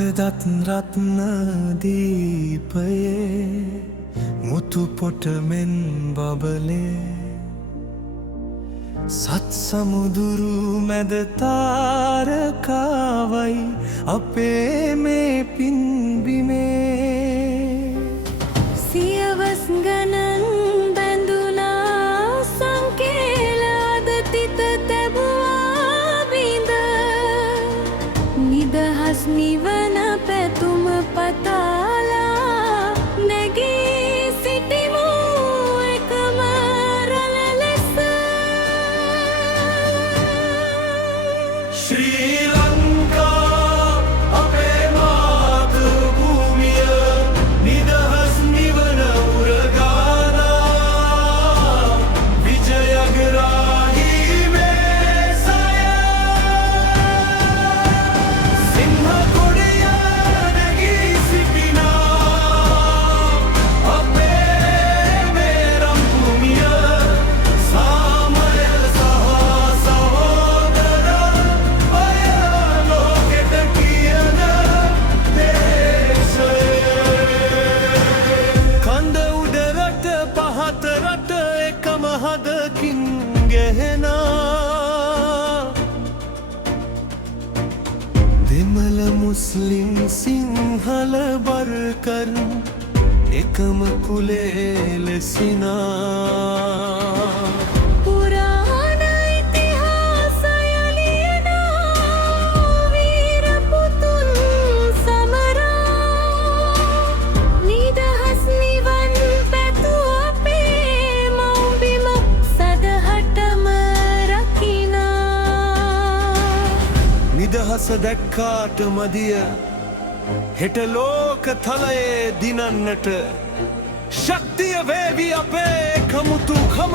එකදත් රත්න දීපයේ මුතු පොටමෙන් බබලේ සත් සමුදුරු මැද තාරකාවයි අපේ මේ පින්බිමේ සියවස් ගණන් බැඳුනා සංකේලාද තිත තැබුවා බිඳ නිදහස් නිවන පැතුම පතාලා නැගී සිටිමු එකම රළ ලෙස ශ්‍රී ලංකා අපේ මාතෘ භූමිය නිදහස් නිවන උරගානා විජයග්‍රාහි වේසය සිංහ කොඩිය නැගී සිටිනා අපේ මේ රම් භූමිය සාමය සහ සහෝදර අය ලෝකෙට කියන දේශය කන්ද උඩරට පහත රට එකම හදකින් ගැහෙනා දෙමළ මුස්ලිම් සිංහල බර කරන එකම කුලේ ලෙසිනා පුරාණ ඉතිහාසය ලියනා වීර පුතුන් සමරා නිදහස් නිවන් පැතුව අපේ මව්බිම සදහටම රකිනා නිදහස දැක්කාට මදිය හෙට ලෝක තලයේ දිනන්නට ශක්තිය වේවි අපේ කමුතුකම